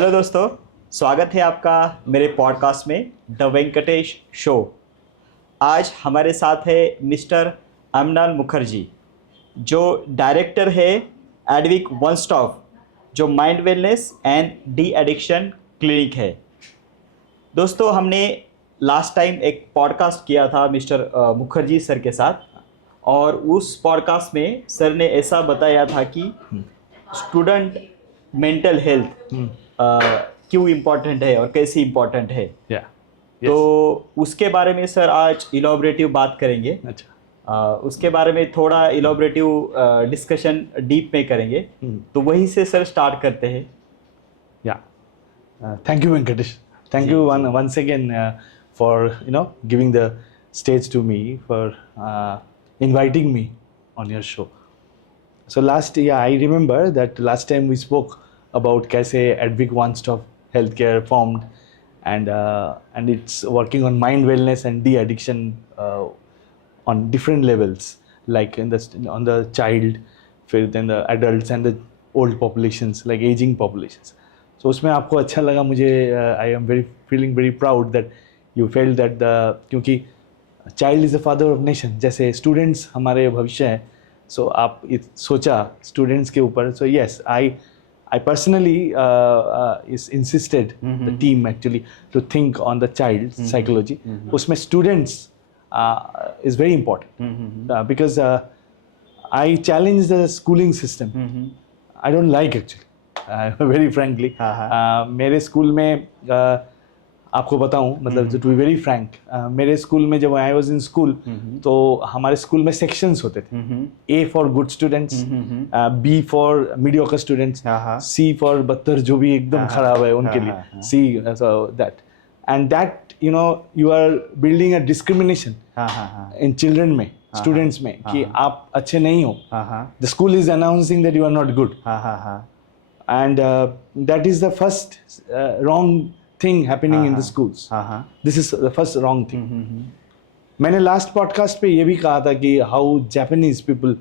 Hello दोस्तों, स्वागत है आपका मेरे पॉडकास्ट में द वेंकटेश शो। आज हमारे साथ है मिस्टर अमनाल मुखर्जी, जो डायरेक्टर है एडविक वन स्टॉप, जो mind wellness and de addiction clinic है। दोस्तों, हमने लास्ट टाइम एक पॉडकास्ट किया था मिस्टर मुखर्जी सर के साथ, और उस पॉडकास्ट में सर ने ऐसा बताया था कि स्टूडेंट मेंटल हेल्थ क्यों इम्पोर्टेंट है और कैसे इम्पोर्टेंट है। तो उसके बारे में सर आज इलॉबरेटिव बात करेंगे। उसके बारे में थोड़ा इलॉबरेटिव डिस्कशन डीप में करेंगे। तो वहीं से सर स्टार्ट करते हैं। Thank you, Venkatesh. Thank you once again for giving the stage to me, for inviting me on your show. So I remember that last time we spoke about कैसे Advic One Stop Healthcare formed, and it's working on mind wellness and de-addiction on different levels, like on the child, then the adults and the old populations, like aging populations. So उसमें आपको अच्छा लगा, मुझे I am feeling very proud that you felt that क्योंकि child is the father of nation, जैसे students हमारे भविष्य हैं, सो आप सोचा स्टूडेंट्स के ऊपर। So yes, I personally is insisted the team actually to think on the child psychology. उसमें students is very important because I challenge the schooling system. I don't like actually very frankly. मेरे school में आपको बताऊं, मतलब to be very Frank, मेरे school में जब I was in school, तो हमारे स्कूल में सेक्शंस होते थे। A for good students, B for mediocre students, C for बदतर जो भी एकदम खराब है उनके लिए, see that and that you are building a discrimination in children में, स्टूडेंट्स में, कि आप अच्छे नहीं हो। The school is announcing that you are not good, and that is the first wrong thing happening in the schools. This is the first wrong thing. मैंने last podcast पे ये भी कहा था कि how Japanese people,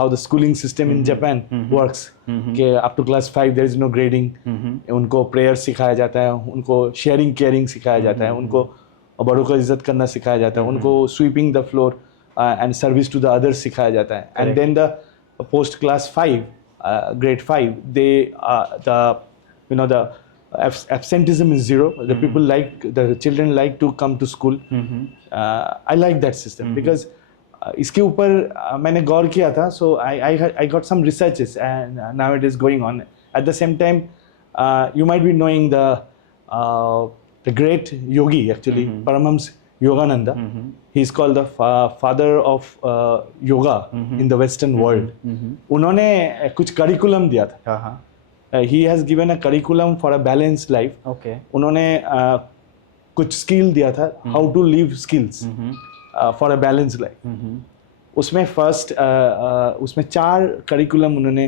how the schooling system in Japan works, कि up to class 5 there is no grading. उनको prayer सिखाया जाता है, उनको sharing caring सिखाया जाता है, उनको बड़ों को इज्जत करना सिखाया जाता है, उनको sweeping the floor and service to the others सिखाया जाता है. And then the post class 5, grade 5, they the absenteeism is zero. The people the children like to come to school. I like that system because इसके ऊपर मैंने गौर किया था. So I got some researches and now it is going on. At the same time, you might be knowing the great yogi actually, Paramahamsa Yogananda. He is called the father of yoga in the Western world. उन्होंने कुछ curriculum दिया था. He has given a curriculum for a balanced life. Okay. उन्होंने कुछ skill दिया था, how to live skills for a balanced life. उसमें first उसमें 4 curriculum उन्होंने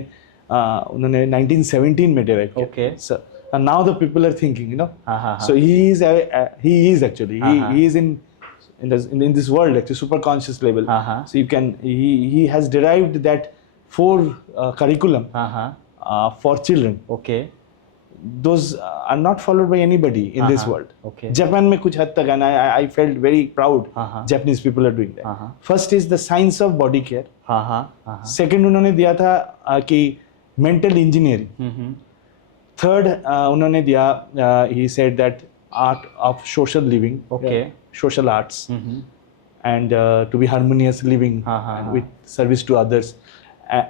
1917 में derive किया. Okay. So and now the people are thinking, so he is actually he is in this world actually, super conscious level. So you can he has derived that 4 curriculum. For children. Okay. Those are not followed by anybody in this world. Okay. Japan में कुछ हद तक, and I felt very proud. Japanese people are doing that. First is the science of body care. Second उन्होंने दिया था कि mental engineering. Third उन्होंने दिया, he said that art of social living. Okay. Social arts. And to be harmonious living with service to others.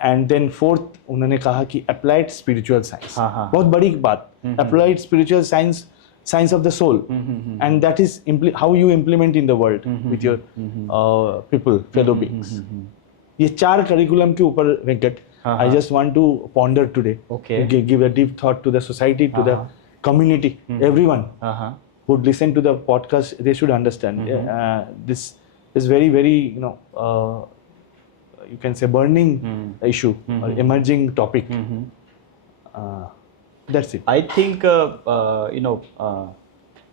And then fourth उन्होंने कहा कि applied spiritual science. बहुत बड़ी बात, applied spiritual science of the soul, and that is how you implement in the world with your people, fellow beings. ये 4 curriculum के ऊपर Venkat, I just want to ponder today. Okay. Give a deep thought to the society, to the community, everyone who would listen to the podcast. They should understand this is very very you can say burning issue or emerging topic. That's it. I think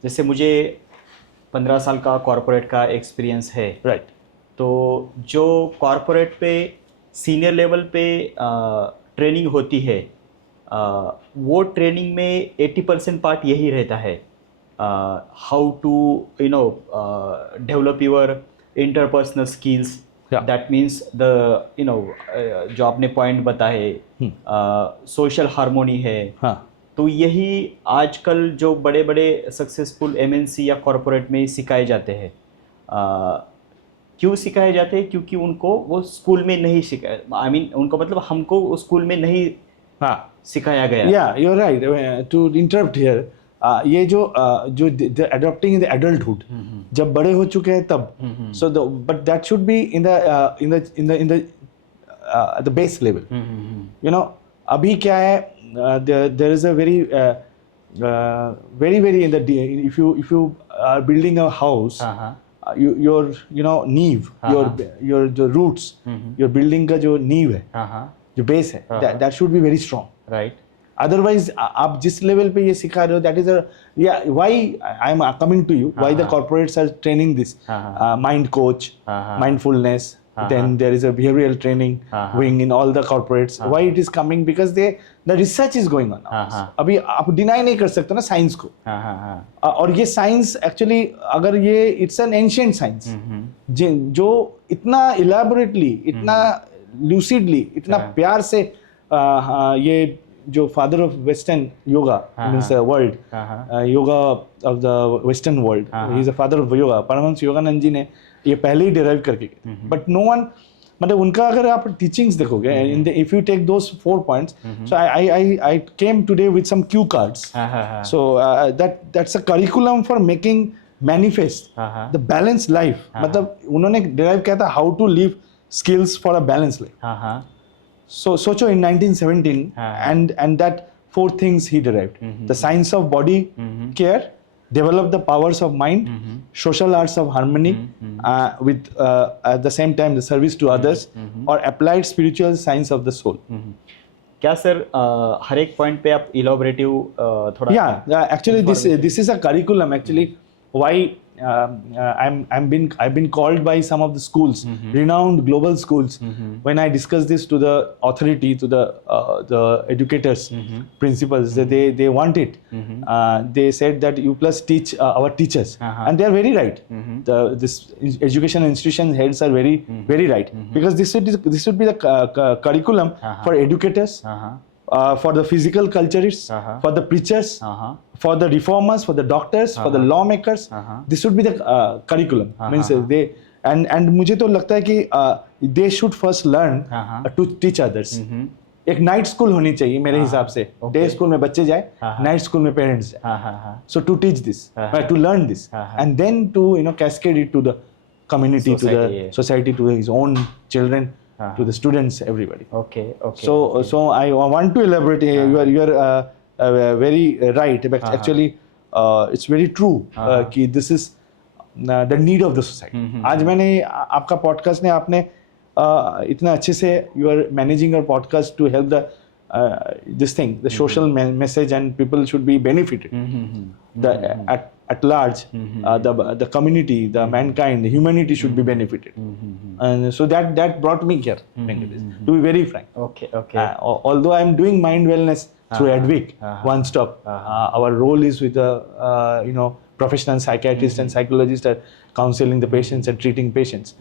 जैसे मुझे 15 साल का corporate का experience है, right. तो जो corporate पे senior level पे ट्रेनिंग होती है, वो ट्रेनिंग में 80% पार्ट यही रहता है, how to develop your interpersonal skills. Yeah. That means the जो आपने पॉइंट बताए, सोशल हार्मोनी है. हाँ तो यही आजकल जो बड़े बड़े सक्सेसफुल एमएनसी या कॉरपोरेट में सिखाए जाते हैं. क्यों सिखाए जाते हैं? क्योंकि उनको वो स्कूल में नहीं सिखाया, आई मीन उनको मतलब हमको स्कूल में नहीं हाँ सिखाया गया. Yeah you are right. To interrupt here, ये जो अडॉप्टिंग इन द एडल्टहुड, जब बड़े हो चुके हैं तब, so but that should be in the base level. You know अभी क्या है, there is a very very in the, if you are building a house, your नींव, your जो रूट्स, your बिल्डिंग का जो नींव है, जो बेस है, that should be very strong. Right. Otherwise आप जिस लेवल पे ये सिखा रहे हो, that is why I am coming to you, why the corporates are training this mind coach, mindfulness, then there is a behavioral training wing in all the corporates. Why it is coming? Because the research is going on. अभी आप deny नहीं कर सकते ना science को. और ये science actually, अगर ये इट्स एन एंशिएंट साइंस जो इतना इलैबोरेटली, इतना लूसिडली, इतना प्यार से ये जो father of western yoga means world, yoga of the western world, he is a father of yoga. Paramahansa Yogananda ji ने ये पहले ही डिराइव करके गए. बट नो वन, मतलब उनका अगर आप टीचिंग्स देखोगे, in the, if you take those 4 points, so I came today with some cue cards. So that's a curriculum for making manifest the balanced life. मतलब उन्होंने डिराइव किया था how to live skills for a balanced life. So सोचो in 1917, and that 4 things he derived: the science of body care, develop the powers of mind, social arts of harmony, with at the same time the service to others, or applied spiritual science of the soul. क्या sir हर एक point पे आप इलॉबरेटिव थोड़ा? Yeah, actually this is a curriculum actually. Why I've been called by some of the schools, renowned global schools, when I discuss this to the authority, to the educators, principals, that they want it. They said that you plus teach our teachers, and they are very right. This education institution heads are very right, because this should be the curriculum for educators, for the physical culturists, for the preachers, for the reformers, for the doctors, for the lawmakers. This should be the curriculum. Means they, and मुझे तो लगता है कि they should first learn to teach others. एक night school होनी चाहिए मेरे हिसाब से. डे स्कूल में बच्चे जाए, नाइट स्कूल में पेरेंट्स जाए. So to teach this, to learn this, and then to cascade it to the community, to the society, to his own children, to the students, everybody. Okay. So I want to elaborate. You are very right. But actually, it's very true कि this is the need of the society. आज मैंने आपका podcast ने आपने इतना अच्छे से you are managing your podcast to help the this thing, the social message, and people should be benefited. At large, the community, the mankind, the humanity should be benefited. And so that brought me here, to be very frank. Okay. Although I am doing mind wellness through Advic, One Stop, our role is with the professional psychiatrists and psychologists are counseling the patients and treating patients.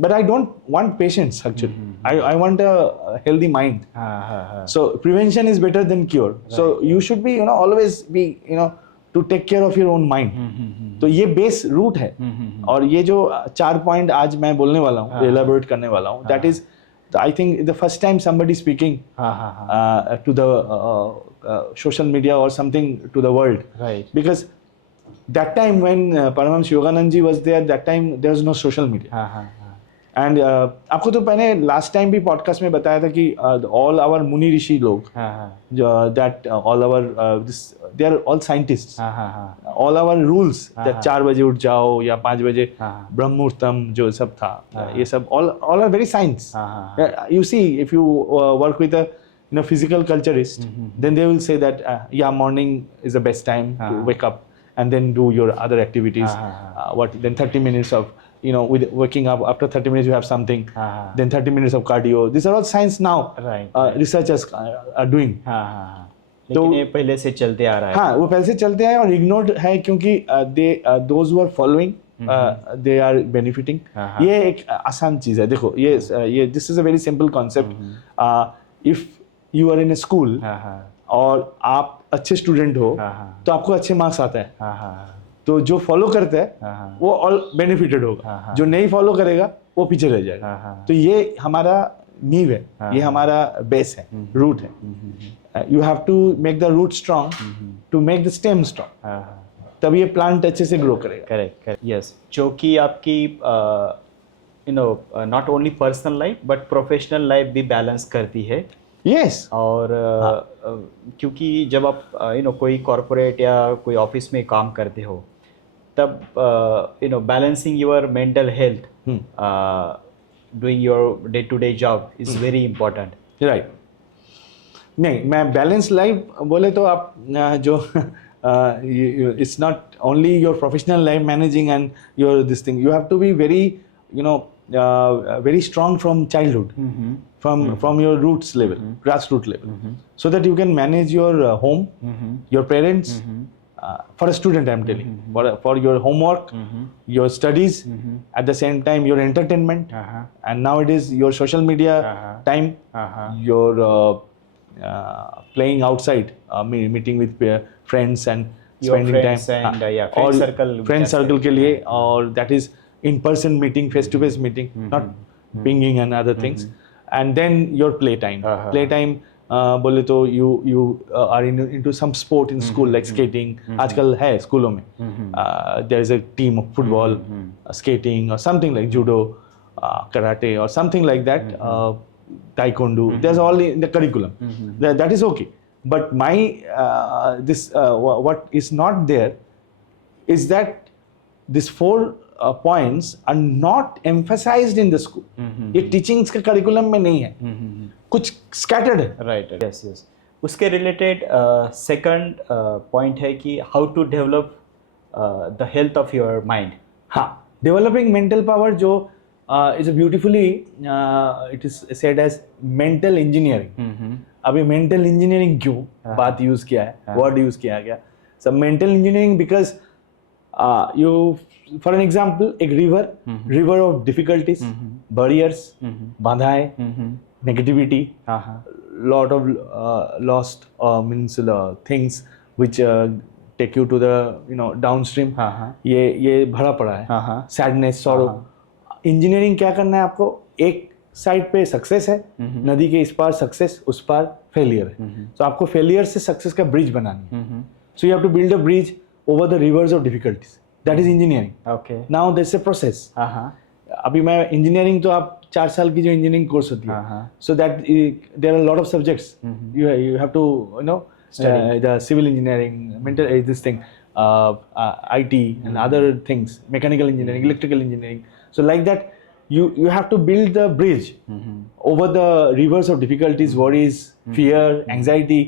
But I don't want patients actually. I want a healthy mind. So prevention is better than cure. Right. So you should be always be to take care of your own mind. तो ये base root है. और ये जो 4 point आज मैं बोलने वाला हूँ, एलाबोरेट करने वाला हूँ, that is I think the first time somebody speaking to the social media or something to the world. Right. Because that time when Paramahansa Yoganand ji was there, that time there was no social media. And आपको तो मैंने last time भी podcast में बताया था कि all our मुनि ऋषि लोग, that all our they are all scientists, all our rules that 4 बजे उठ जाओ या 5 बजे ब्रह्म मुहूर्तम जो सब था, ये सब all are very science. You see if you work with physical culturist, then they will say that morning is the best time to wake up and then do your other activities. Then 30 minutes of with waking up after 30 minutes you have something, हाँ then 30 minutes of cardio. These are all science now. Right, Researchers are doing. हाँ लेकिन ये पहले से चलते आ रहा है. हाँ वो पहले से चलते हैं और ignored है क्योंकि those who are following they are benefiting. ये एक आसान चीज है. देखो ये this is a very simple concept. If you are in a school और आप अच्छे स्टूडेंट हो तो आपको अच्छे मार्क्स आता है. तो जो फॉलो करता है वो ऑल बेनिफिटेड होगा. जो नहीं फॉलो करेगा वो पीछे रह जाएगा. तो ये हमारा नींव है, ये हमारा बेस है, रूट है. You have to make the root strong to make the stem strong. तब ये प्लांट अच्छे से ग्रो करेगा. करेक्ट. यस, जो कि आपकी not only personal life but professional life भी बैलेंस करती है. यस. और क्योंकि जब आप कोई कॉरपोरेट या कोई ऑफिस में काम करते हो तब balancing your mental health, doing your day to day job is very important. Right. नहीं, मैं बैलेंस लाइफ बोले तो आप जो it's not only your professional life managing and your this thing. You have to be very very strong from childhood, from your roots level, grassroots level, so that you can manage your home, your parents. For a student, I'm telling, for your homework, your studies, at the same time your entertainment, and nowadays your social media time, your playing outside, meeting with friends and your spending friends time, and friend circle के लिए, और that is in person meeting, face to face meeting, not pinging and other things. And then your playtime बोले तो you are into some sport in school, like skating. आजकल है स्कूलों में there is a team of football, skating, or something like judo, karate, or something like that, taekwondo. There's all in the curriculum. That is okay. But my what is not there is that these 4 points are not emphasized in the school. ये teachings के curriculum में नहीं है, कुछ scattered है. Right. Yes. उसके related second point है कि how to develop the health of your mind. हाँ, developing mental power जो is a beautifully it is said as mental engineering. अभी mental engineering क्यों बात यूज किया है, word यूज किया गया? So mental engineering because you, for an example, एक river of difficulties, barriers, बाधाएं, negativity, lot of lost means things which take you to the downstream. ये भरा पड़ा है. Sadness, sorrow. इंजीनियरिंग क्या करना है आपको? एक साइड पे सक्सेस है, नदी के इस पार सक्सेस, उस पार फेलियर है. तो आपको फेलियर से सक्सेस का ब्रिज बनानी है. So you have to build a bridge over the rivers of difficulties. That is engineering. Okay. Now that's a process. अभी मैं इंजीनियरिंग तो आप 4 साल की जो इंजीनियरिंग कोर्स होती है, so that there are lot of subjects. You have to the civil engineering, mental this thing, IT and other things, mechanical engineering, electrical engineering. So like that, you have to build the bridge over the rivers of difficulties, worries, fear, anxiety.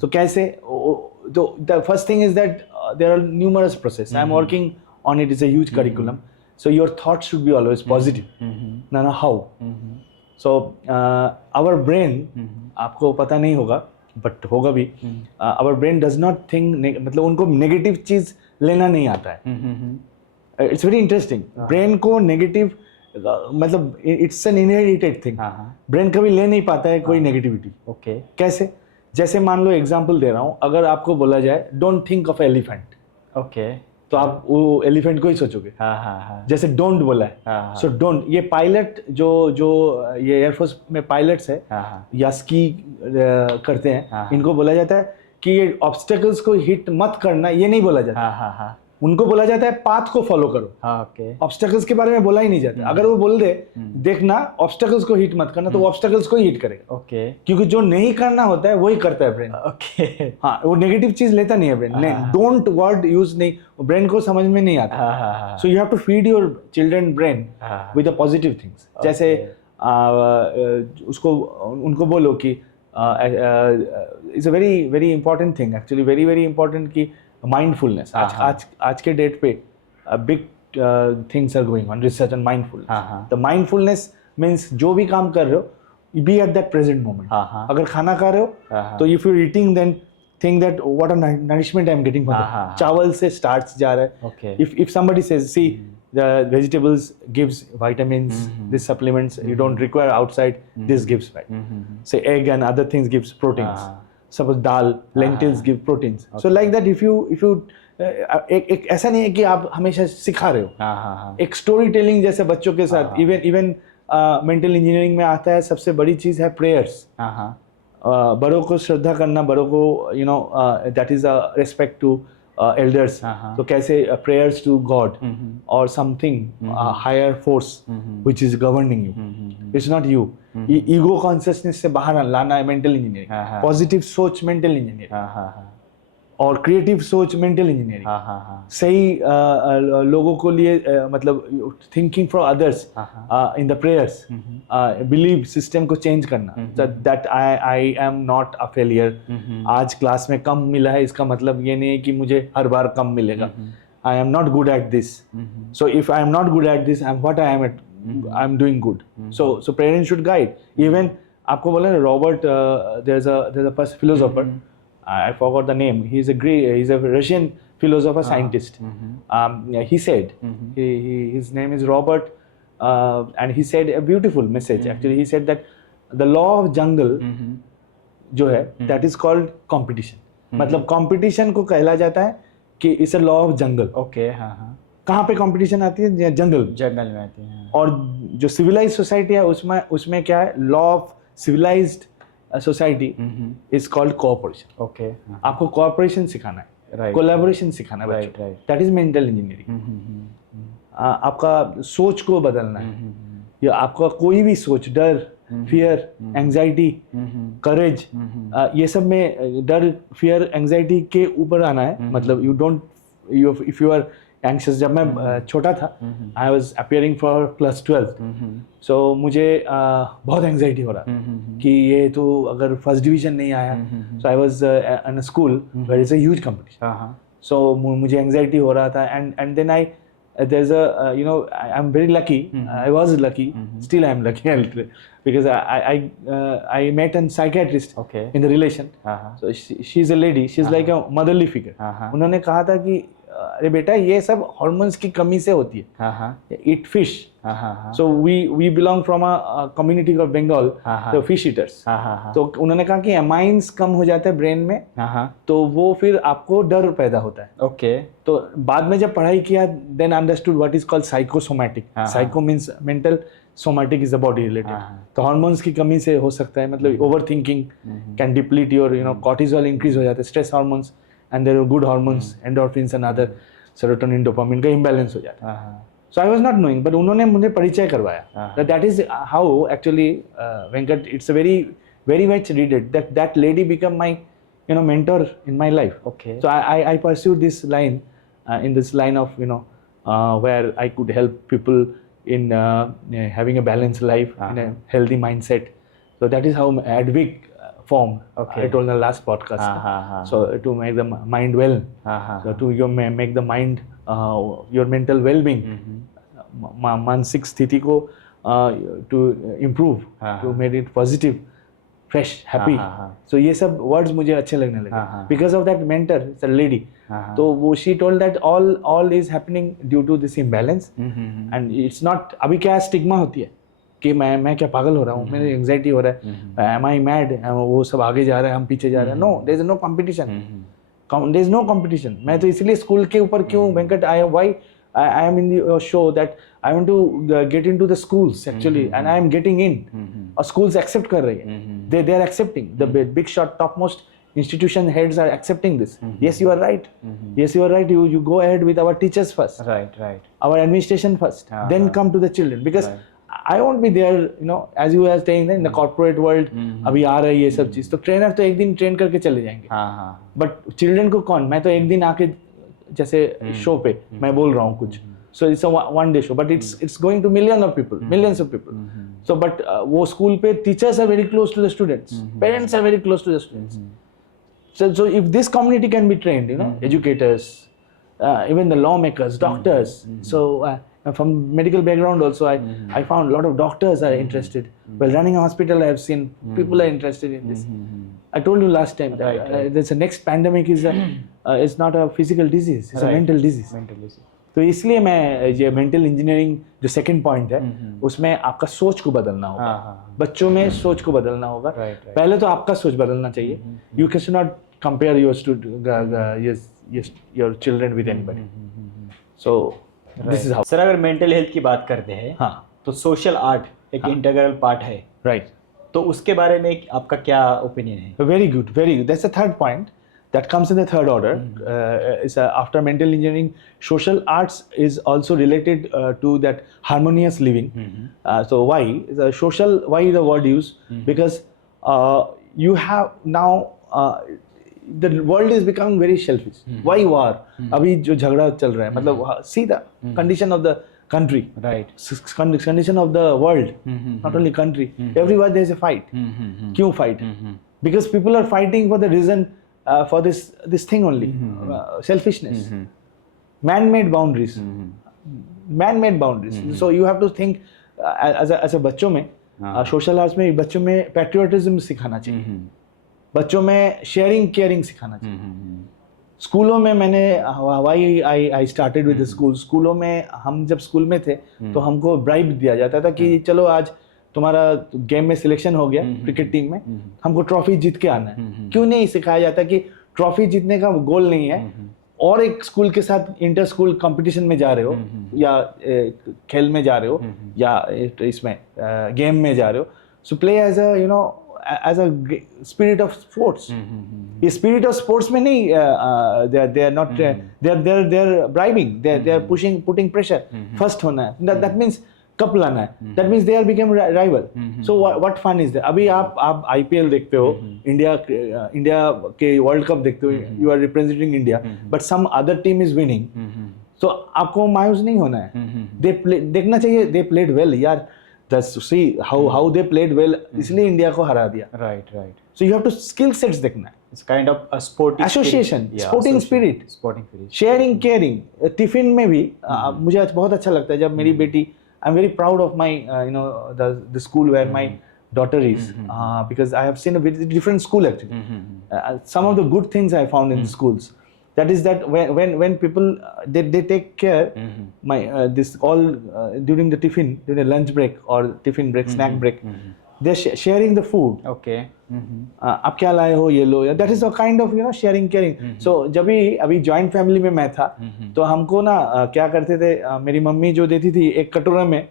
So कैसे? The first thing is that there are numerous processes. I'm working on it. It's a huge curriculum. So your thoughts should be always positive. No, how? So our brain, आपको पता नहीं होगा, but होगा भी. Our brain does not think, मतलब उनको negative चीज लेना नहीं आता है. It's very interesting. Brain को negative मतलब it's an inherited thing. Brain कभी ले नहीं पाता है कोई negativity. Okay. कैसे? जैसे मान लो एग्जाम्पल दे रहा हूँ, अगर आपको बोला जाए don't think of elephant, okay, तो आप वो एलिफेंट को ही सोचोगे. जैसे डोंट बोला है, सो डोंट. ये पायलट जो ये एयरफोर्स में पायलट्स है या स्की करते हैं, इनको बोला जाता है कि ये ऑब्स्टेकल्स को हिट मत करना, ये नहीं बोला जाता. उनको बोला जाता है पाथ को फॉलो करो. ऑब्स्टेकल्स के बारे में बोला ही नहीं जाता. अगर वो बोल दे देखना ऑब्स्टेकल्स को हिट मत करना, तो वो ऑब्स्टेकल्स को ही हिट करेगा. ओके. क्योंकि जो नहीं करना होता है वही करता है ब्रेन. ओके. हाँ, वो नेगेटिव चीज लेता नहीं है ब्रेन. डोंट वर्ड यूज नहीं, ब्रेन को समझ में नहीं आता. So you have to feed your children brain with the positive things. जैसे उसको उनको बोलो कि it's a very very important thing, actually very very important, कि माइंडफुलनेस. आज के डेट पे big things are going on, research on mindfulness. हाँ. The mindfulness means जो भी काम कर रहे हो, be at that present moment. हाँ. अगर खाना खा रहे हो, तो if you're eating, then think that what a nourishment I'm getting from हाँ. चावल से starch जा रहा है. Okay. If somebody says, see, the vegetables gives vitamins, this supplements you don't require outside, this gives vitamin. Say egg and other things gives proteins. Suppose dal, lentils give proteins. So like that, if you एक ऐसा नहीं है कि आप हमेशा सिखा रहे हो. एक स्टोरी टेलिंग जैसे बच्चों के साथ, इवन मेंटल इंजीनियरिंग में आता है, सबसे बड़ी चीज है प्रेयर्स. बड़ों को श्रद्धा करना, बड़ों को that is a respect to elders. So कैसे prayers to God or something higher force which is governing you. It's not you. Ego consciousness से बाहर लाना है mental engineering. Positive सोच mental engineering. और क्रिएटिव सोच मेंटल इंजीनियरिंग. सही लोगों को लिए मतलब thinking for others in the prayers, believe system को चेंज करना. That I am not a failure. आज क्लास में कम मिला है इसका मतलब ये नहीं है कि मुझे हर बार कम मिलेगा. I am not good at this, so if I am not good at this, I am what I am at, I am doing good. So parents should guide. Even आपको बोला ना Robert, there is a philosopher, I forgot the name. He's a Russian philosopher scientist. He said, his name is Robert, and he said a beautiful message. Actually, he said that the law of jungle, जो है, that is called competition. मतलब competition को कहला जाता है कि it's a law of jungle. Okay. कहाँ पे competition आती है? जंगल में आती है. और जो civilized society है उसमें क्या है? Law of civilized society is called cooperation. Okay. आपको cooperation सिखाना है, collaboration सिखाना है बच्चों. That is mental engineering. आपका सोच को बदलना है, या आपका कोई भी सोच, डर, फियर, एंजाइटी, करेज, ये सब में डर, फियर, एंजाइटी के ऊपर आना है. मतलब if you are anxious, जब मैं छोटा था, I was appearing for class 12. So मुझे बहुत एंजाइटी हो रहा कि ये तो अगर फर्स्ट डिवीजन नहीं आया. So I was in a school where it's a huge competition. So मुझे एंजाइटी हो रहा था, and then there's a I'm very lucky. I was lucky. Still I am lucky because I met a psychiatrist in the relation. So she's a lady. She's like a motherly figure. उन्होंने कहा था कि अरे बेटा ये सब hormones की कमी से होती है. Eat fish. So we belong from a community of Bengal, तो फिश ईटर्स. तो उन्होंने कहा कि एमाइंस कम हो जाते हैं ब्रेन में, तो वो फिर आपको डर पैदा होता है. ओके. तो बाद में जब पढ़ाई किया, then understood what is called psychosomatic. Psycho means mental, somatic is the body related. तो हार्मोन्स की कमी से हो सकता है, मतलब over thinking can deplete your cortisol increase हो जाता है, stress hormones, and there are good hormones, endorphins and other serotonin, dopamine का imbalance हो जाता है. So I was not knowing, but उन्होंने मुझे परिचय करवाया. That is how actually Venkat, it's a very very much needed that lady become my mentor in my life. Okay. So I pursued this line in this line of where I could help people in having a balanced life, in a healthy mindset. So that is how Advik formed. Okay. I told in the last podcast. So to make the mind well, so to make the mind your mental well-being, मानसिक स्थिति को to improve, to make it positive, fresh, happy. So ये सब words मुझे अच्छे लगने लगे because of that mentor, it's a lady. तो वो she told that all is happening due to this imbalance, and it's not. अभी क्या स्टिग्मा होती है कि मैं क्या पागल हो रहा हूँ, मेरे एंजाइटी हो रहा है, am I mad, वो सब आगे जा रहा है, हम पीछे जा रहे हैं. No, there is no competition. There is no competition. मैं तो इसलिए स्कूल के ऊपर क्यों Venkat, I am in the show that I want to get into the schools actually, and I am getting in. और schools accept कर रही है, they are accepting. The big shot topmost institution heads are accepting this. Yes, you are right. Yes, you are right. You go ahead with our teachers first. Right. Our administration first. Then come to the children, because I won't be there, as you were saying in the corporate world. अभी आ रही है ये सब चीज, तो trainer तो एक दिन ट्रेन करके चले जाएंगे. बट चिल्ड्रन को कौन, मैं तो एक दिन आके जैसे शो पे मैं बोल रहा हूँ कुछ, so it's a one day show, but it's going to millions of people. So but वो स्कूल पे teachers are very close to the students, parents are very close to the students. So if this community can be trained, educators, even the lawmakers, doctors. So from medical background also, I found a lot of doctors are interested. While running a hospital, I have seen people are interested in this. I told you last time that there's a next pandemic is it's not a physical disease, it's a mental disease. तो इसलिए मैं ये mental engineering जो second point है उसमें आपका सोच को बदलना होगा, बच्चों में सोच को बदलना होगा. पहले तो आपका सोच बदलना चाहिए. You can not compare your children with anybody. So this is how. Sir अगर मेंटल हेल्थ की बात करते हैं हाँ तो सोशल आर्ट एक इंटीग्रल पार्ट है, राइट. तो उसके बारे में आपका क्या ओपिनियन है? Very good, very good. That's the third point that comes in the third order. Is after mental engineering, social arts is also related to that harmonious living. So why the social? Why the word used? Because you have now the world is becoming very selfish. Why war? अभी जो झगड़ा चल रहा है, मतलब see the condition of the country, Right. condition of the world, not only country. Everywhere there is a fight. क्यों fight? Because people are fighting for the reason for this thing only, selfishness, man-made boundaries, man-made boundaries. So you have to think as a बच्चों में social arts में बच्चों में patriotism सिखाना चाहिए, बच्चों में sharing caring सिखाना चाहिए. स्कूलों में मैंने आई स्टार्टेड विद स्कूल. स्कूलों में हम जब स्कूल में थे तो हमको ब्राइब दिया जाता था कि चलो आज तुम्हारा गेम में सिलेक्शन हो गया क्रिकेट टीम में, हमको ट्रॉफी जीत के आना है. क्यों नहीं सिखाया जाता कि ट्रॉफी जीतने का गोल नहीं है, और एक स्कूल के साथ इंटर स्कूल कंपटीशन में जा रहे हो या खेल में जा रहे हो या इसमें गेम में जा रहे हो. So play as a you know as a spirit of sports. ये spirit of sports में नहीं, they are not they are bribing, they are putting pressure. First होना है, that means कप लाना है, that means they are become rival. So what fun is there? अभी आप IPL देखते हो, इंडिया के वर्ल्ड कप देखते हो, you are representing India, but some other team is winning. So आपको मायूस नहीं होना है, देखना चाहिए they played well यार. That's to see how they played well. इसलिए इंडिया को हरा दिया. Right. So you have to skill sets देखना है. It's kind of a sporting association, sporting spirit, sharing caring. Tiffin में भी मुझे बहुत अच्छा लगता है जब मेरी बेटी, I'm very proud of my the school where my daughter is, because I have seen a very different school actually. Some of the good things I found in the schools. That is that when people they take care, my this all during the tiffin, during the lunch break or tiffin break, snack break, they're sharing the food. Okay. आप क्या लाए हो, ये लो. That is a kind of sharing caring. So जब भी अभी joint family में मैं था तो हमको ना क्या करते थे, मेरी मम्मी जो देती थी एक कटोरा में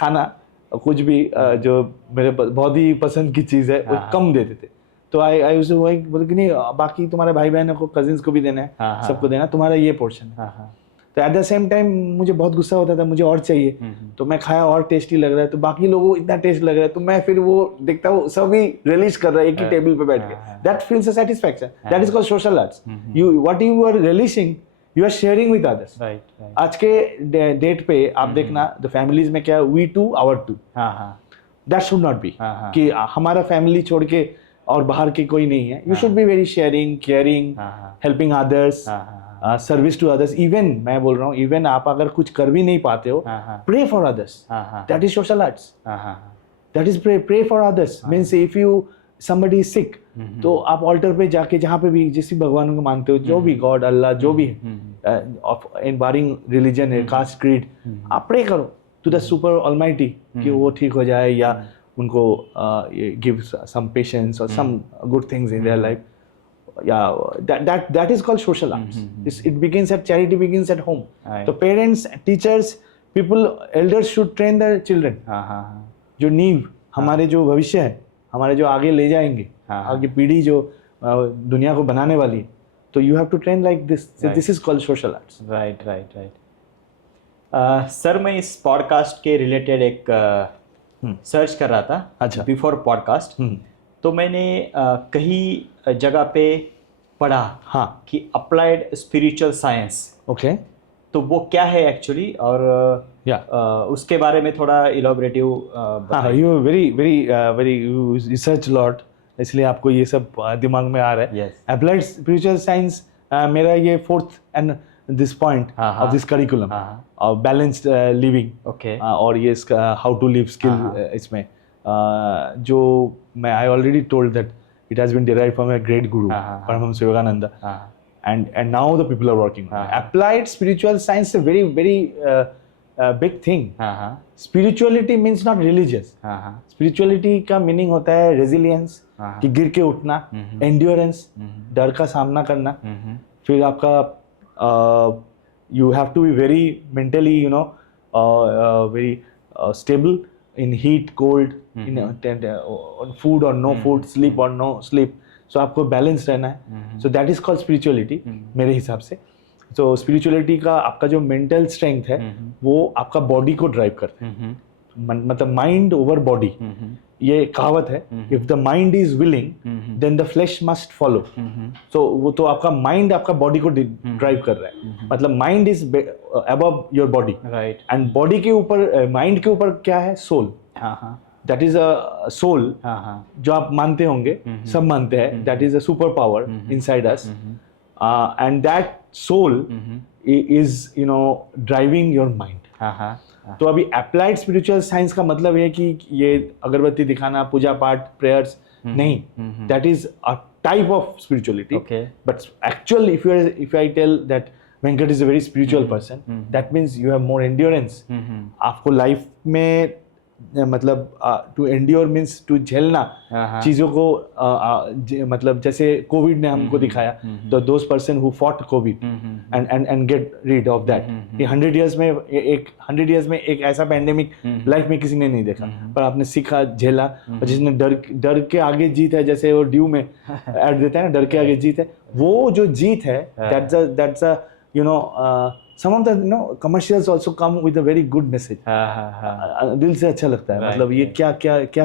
खाना, कुछ भी जो मेरे बहुत ही पसंद की चीज़ है वो कम देते थे. तो आई उसे वही बोल कि नहीं बाकी तुम्हारे भाई बहनों को, कजिन्स को भी देना है, सबको देना, तुम्हारा ये पोर्शन है. तो एट द सेम टाइम मुझे बहुत गुस्सा होता था, मुझे और चाहिए. तो मैं खाया और टेस्टी लग रहा है, तो बाकी लोगों को इतना टेस्ट लग रहा है, तो मैं फिर वो देखता हूँ सभी रिलीज कर रहा है एक ही टेबल पे बैठ के. That feels a satisfaction. That is called social arts. You what you are releasing, you are sharing with others. आज के डेट पे आप देखना द फैमिलीज में क्या, we two our two. That should not be कि हमारा फैमिली छोड़ के और बाहर के कोई नहीं है. You should be very sharing caring, helping others, service to others. Even मैं बोल रहा हूँ, इवन आप अगर कुछ कर भी नहीं पाते हो, pray for others. That is social arts. That is pray for others. Means if you somebody is sick, तो आप ऑल्टर पे जाके जहाँ पे भी जिस भी भगवान को मानते हो, जो भी गॉड अल्लाह जो भी इन बारिंग रिलीजन है, कास्ट क्रीड, आप प्रे करो टू द सुपर ऑलमाइटी कि वो ठीक हो जाए या उनको give some patience or some good things in their life. Yeah, that is called social arts. It begins at charity begins at home. So parents, teachers, people, elders should train their children. जो नींव हमारे जो भविष्य है, हमारे जो आगे ले जाएंगे, आगे पीढ़ी जो दुनिया को बनाने वाली है, तो you have to train like this. So this is called social arts. Right. Sir मैं इस पॉडकास्ट के रिलेटेड एक सर्च कर रहा था. अच्छा. बिफोर पॉडकास्ट तो मैंने कहीं जगह पे पढ़ा कि अप्लाइड स्पिरिचुअल साइंस. ओके. तो वो क्या है एक्चुअली, और उसके बारे में थोड़ा elaborative. You very you research lot, इसलिए आपको ये सब दिमाग में आ रहा है. Yes. अप्लाइड स्पिरिचुअल साइंस मेरा ये 4th एंड this point हाँ, of this curriculum, balanced living, Okay. और ये इसका how to live skill इसमें जो मैं I already told that it has been derived from a great guru, Paramahamsa Yogananda, and now the people are working on it. Applied spiritual science is a very big thing. Spirituality means not religious. Spirituality का meaning होता है resilience, कि गिर के उठना, endurance, डर का सामना करना, फिर आपका you have to be very mentally, you know, very stable in heat, cold, on food or no food, sleep or no sleep. So आपको balance रहना है. So that is called spirituality मेरे हिसाब से. So spirituality का आपका जो mental strength है वो आपका body को drive करता है. मतलब mind over body. ये कहावत है. If the mind is willing, then the flesh must follow. So वो तो आपका mind आपका body को drive कर रहा है. मतलब mind is above your body. Right. And body के ऊपर mind के ऊपर क्या है? Soul. That is a soul. जो आप मानते होंगे, सब मानते हैं. That is a superpower inside us. And that soul is, you know, driving your mind. तो अभी applied spiritual science का मतलब है कि ये अगरबत्ती दिखाना, पूजा पाठ, prayers नहीं. That is a type of spirituality. Okay. But actually, if I tell that Venkat is a very spiritual person, that means you have more endurance. आपको life में मतलब टू एंड्योर मीन्स टू झेलना चीज़ों को मतलब जैसे Covid ने हमको दिखाया तो those person who fought Covid and get rid of that. 100 years में एक ऐसा पैंडेमिक लाइफ में किसी ने नहीं देखा, पर आपने सीखा, झेला, और जिसने डर के आगे जीत है, जैसे वो ड्यू में ऐड देता है ना, डर के आगे जीत है, वो जो जीत है that's a you know some of the commercials also come with a very good message. दिल से अच्छा लगता है. मतलब ये क्या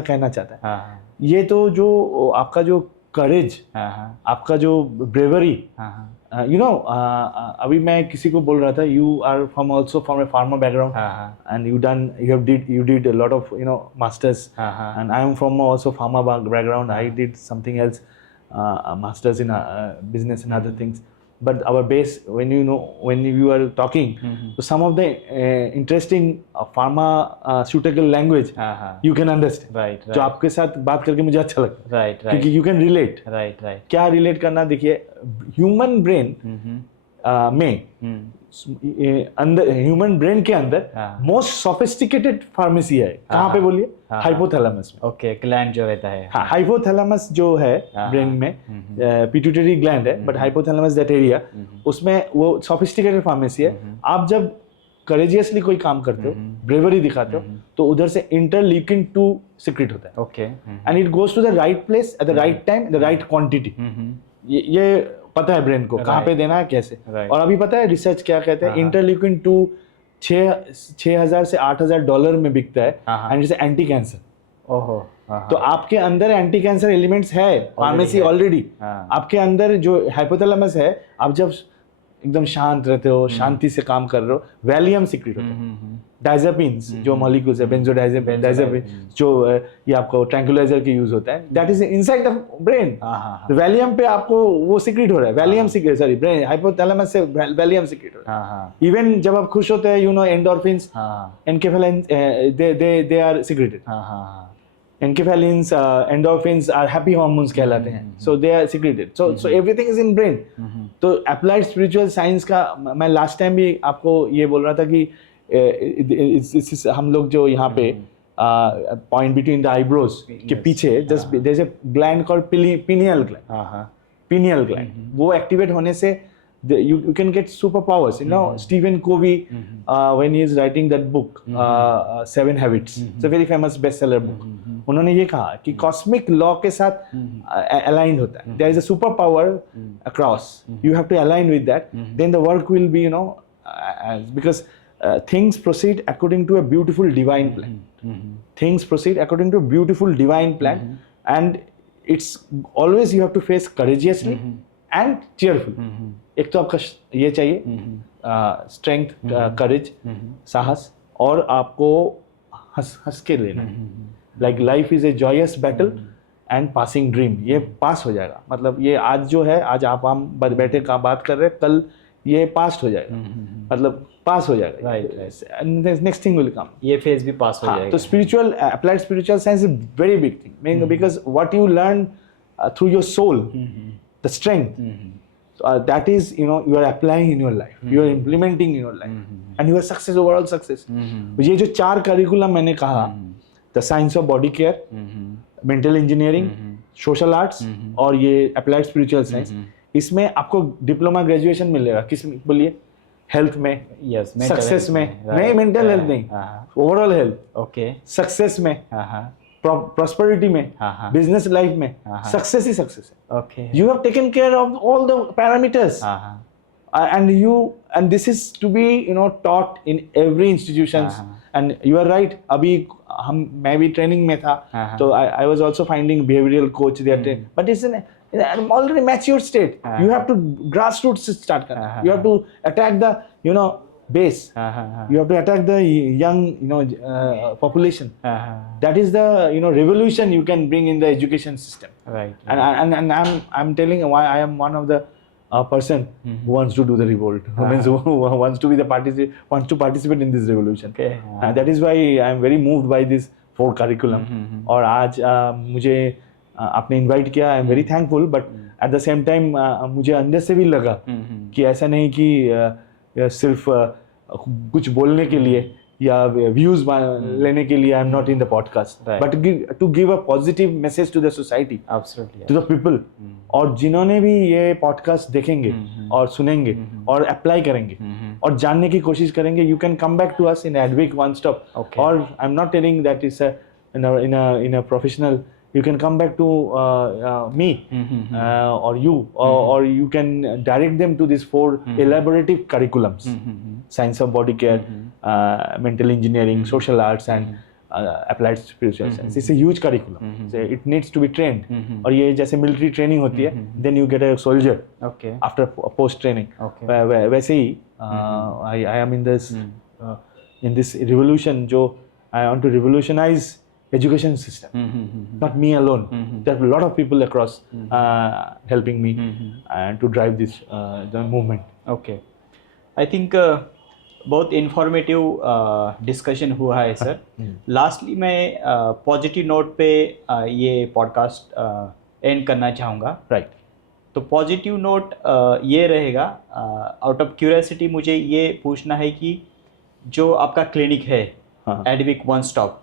कहना चाहता है. ये तो जो आपका जो करेज, आपका जो ब्रेवरी, you know, अभी मैं किसी को बोल रहा था, you are also from a farmer background, and you did a lot of, you know, masters, and I am from also farmer background. I did something else, masters in business and other things. But our base, when you are talking, so some of the interesting pharmaceutical language you can understand. Right. जो आपके साथ बात करके मुझे अच्छा लगता है. Right. क्योंकि you can relate. Right. क्या relate करना, देखिए, human brain में अंदर, ह्यूमन ब्रेन के अंदर मोस्ट सोफिस्टिकेटेड फार्मेसी है. कहाँ पे बोलिए? हाइपोथैलेमस में. ओके. ग्लैंड जो रहता है, हाइपोथैलेमस जो है ब्रेन में, पिट्यूटरी ग्लैंड है, बट हाइपोथैलेमस दैट एरिया, उसमें वो सोफिस्टिकेटेड फार्मेसी है. आप जब करेजियसली कोई काम करते हो, ब्रेवरी दिखाते हो, तो उधर से इंटरल्यूकिन 2 सीक्रेट होता है. Okay. And it goes to the right place at the right time, the right quantity. ये पता है ब्रेन को कहाँ पे देना है, कैसे. और अभी पता है रिसर्च क्या कहते हैं, इंटरल्यूकिन 2 $6,000 से $8,000 में बिकता है, एंड इट्स एंटी कैंसर. ओहो. तो आपके अंदर एंटी कैंसर एलिमेंट्स है, फार्मेसी ऑलरेडी आपके अंदर. जो हाइपोथैलेमस है, आप जब एकदम शांत रहते हो, शांति से काम कर रहे हो, वैलियम सीक्रेट होता है. डायज़ेपिन्स जो मॉलिक्यूल्स है, बेंजोडायज़ेपिन, जो ये आपको ट्रैंक्विलाइजर के यूज होता है, that is inside the brain. Valium पे आपको वो सीक्रेट हो रहा है, valium secrete, sorry, brain hypothalamus से वैलियम सीक्रेट हो रहा है. इवन जब आप खुश होते हैं, you know, endorphins, enkephalin, they are secreted. Enkephalins, endorphins are happy hormones कहलाते हैं. So they are secreted. So everything is in brain. तो अप्लाइड स्पिरिचुअल साइंस का मैं लास्ट टाइम भी आपको ये बोल रहा था कि हम लोग जो यहाँ पे पॉइंट बिटवीन द आईब्रोज के पीछे just there is a gland called pineal gland. Pineal gland वो एक्टिवेट होने से you can get superpowers. You know, Stephen Covey, when he is writing that book, 7 Habits, it's a very famous bestseller book. उन्होंने ये कहा कि cosmic law के साथ align होता है. There is a superpower across. You have to align with that. Then the work will be, you know, because things proceed according to a beautiful divine plan. Things proceed according to a beautiful divine plan, and it's always you have to face courageously and cheerful. एक तो आपका ये चाहिए strength, करेज, साहस, और आपको हंस के लेना. Like life is a Joyce battle and passing dream. ये पास हो जाएगा. मतलब ये आज जो है, आज आप हम बैठे का बात कर रहे हैं, कल ये पास्ट हो जाएगा, मतलब पास हो जाएगा, right, next thing will come, ये फेज भी पास हो जाएगा. तो spiritual applied spiritual science is very big thing, because what you learn through your soul, the strength, that is, you are applying in your life, you are implementing in your life, and your success, overall success. ये जो 4 curriculum मैंने कहा, the science of body care, mental engineering, social arts और ये applied spiritual science, इसमें आपको diploma graduation मिलेगा किस में बोलिए, हेल्थ में, यस, सक्सेस में, नहीं मेंटल हेल्थ नहीं, ओवरऑल हेल्थ, ओके, सक्सेस में, प्रॉस्पेरिटी में, बिजनेस लाइफ में, सक्सेस ही सक्सेस है. Okay, You have taken care of all the parameters, and this is to be taught in every institutions. And you are right, अभी मैं भी training में था, तो I was also finding behavioral coach there, but it's an already mature state. You have to grassroots start करना, you have to attack the base, you have to attack the young population. That is the revolution you can bring in the education system. Right. And I'm telling you why I am one of the person who wants to do the revolt, means who wants to be the wants to participate in this revolution. Okay. That is why I am very moved by this 4 curriculum. और आज मुझे आपने invite किया, I am very thankful, but at the same time मुझे अंदर से भी लगा कि ऐसा नहीं कि सिर्फ कुछ बोलने के लिए या व्यूज लेने के लिए I am not in the podcast, but to give a positive message to the society, to the people. और जिन्होंने भी ये पॉडकास्ट देखेंगे और सुनेंगे और अप्लाई करेंगे और जानने की कोशिश करेंगे, you can come back to us in Edvik one stop. और I am not telling that is in a professional, you can come back to me or you, or you can direct them to these 4 elaborative curriculums, science of body care, mental engineering, social arts, and applied spiritual science. It's a huge curriculum, so it needs to be trained. और ये जैसे military training होती है, then you get a soldier after post training. वैसे ही I am in this revolution, जो I want to revolutionize education system, not me alone. There are a lot of people across helping me and to drive this the movement. Okay, I think बहुत informative discussion हुआ है sir. Lastly मैं positive note पे ये podcast and करना चाहूँगा. Right. तो positive note ये रहेगा, आउट ऑफ क्यूरियोसिटी मुझे ये पूछना है कि जो आपका क्लिनिक है एडविक वन स्टॉप,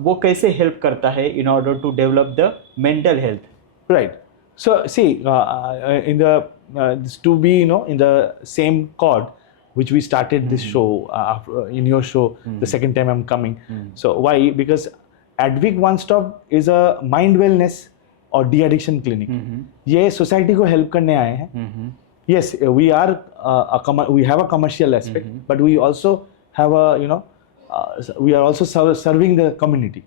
वो कैसे हेल्प करता है in order to develop the mental health? Right. So see in the to be in the same chord which we started this show, in your show, the second time I'm coming. So why? Because Advic One Stop is a mind wellness और de-addiction clinic. ये society को help करने आए हैं. Yes, we have a commercial aspect, but we also have a we are also serving the community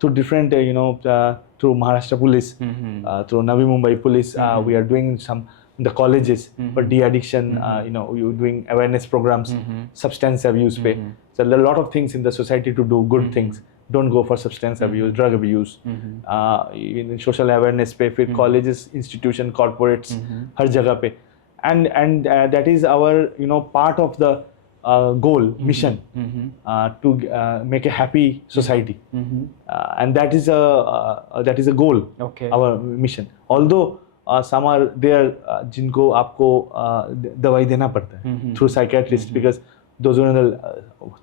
through different through Maharashtra Police, through Navi Mumbai Police. We are doing some in the colleges for de-addiction. We're doing awareness programs, substance abuse pe. So there are a lot of things in the society to do good things. Don't go for substance abuse, drug abuse. In social awareness pe, फिर colleges, institution, corporates, हर जगह पे. And that is our part of the goal, mission, to make a happy society, and that is a goal. Our mission. Although some are there जिनको आपको दवाई देना पड़ता है through psychiatrist, because those are in the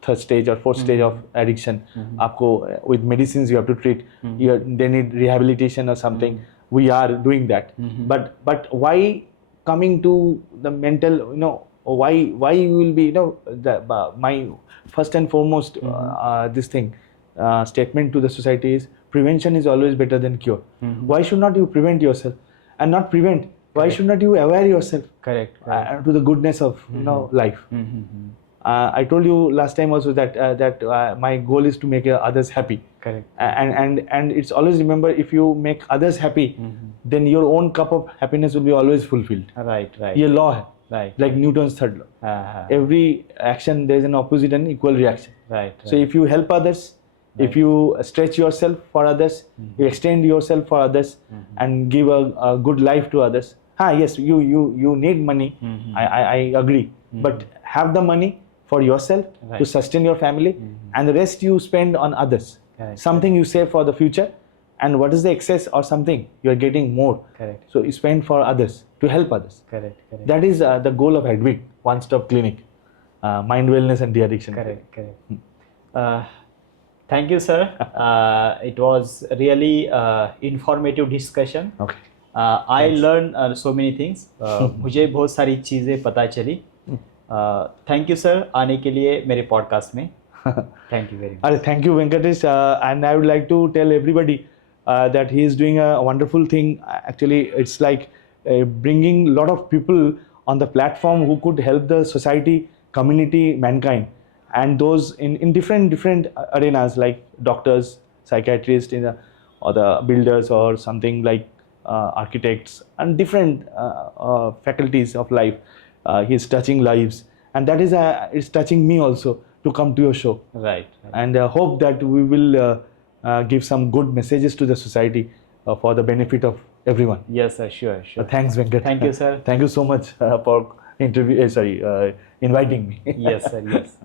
third stage or fourth stage of addiction. आपको with medicines you have to treat. They need rehabilitation or something. We are doing that. But why coming to the mental, why you will be my first and foremost this thing statement to the society is prevention is always better than cure. Why should not you prevent yourself and not prevent? Why should not you aware yourself? Correct. To the goodness of life. I told you last time also that my goal is to make others happy. Correct. And it's always remember, if you make others happy, then your own cup of happiness will be always fulfilled. Right. ये law है. Right. Like Newton's third law. Every action there is an opposite and equal reaction. Right. So if you help others, if you stretch yourself for others, you extend yourself for others, and give a good life to others, Yes, you need money. I agree. But have the money for yourself to Right. sustain your family, and the rest you spend on others. Correct. Something you save for the future, and what is the excess or something you are getting more. Correct. So you spend for others to help others. Correct. Correct. That is the goal of Hedwig One-Stop Clinic, mind wellness and de-addiction. Correct. Correct. Thank you, sir. It was really informative discussion. Okay. I learned so many things. मुझे बहुत सारी चीज़ें पता चली. Thank you, sir, आने के लिए मेरे पॉडकास्ट में. Thank you very much. Thank you, Venkatesh. And I would like to tell everybody that he is doing a wonderful thing. Actually, it's like bringing a lot of people on the platform who could help the society, community, mankind, and those in different arenas like doctors, psychiatrists, or the builders, or something like architects, and different faculties of life. He's touching lives, and that is it's touching me also to come to your show. Right. And hope that we will give some good messages to the society for the benefit of everyone. Yes, sir. Sure. Sure. Thanks, Venkat. Thank you, sir. Thank you so much for inviting me. Yes, sir. Yes.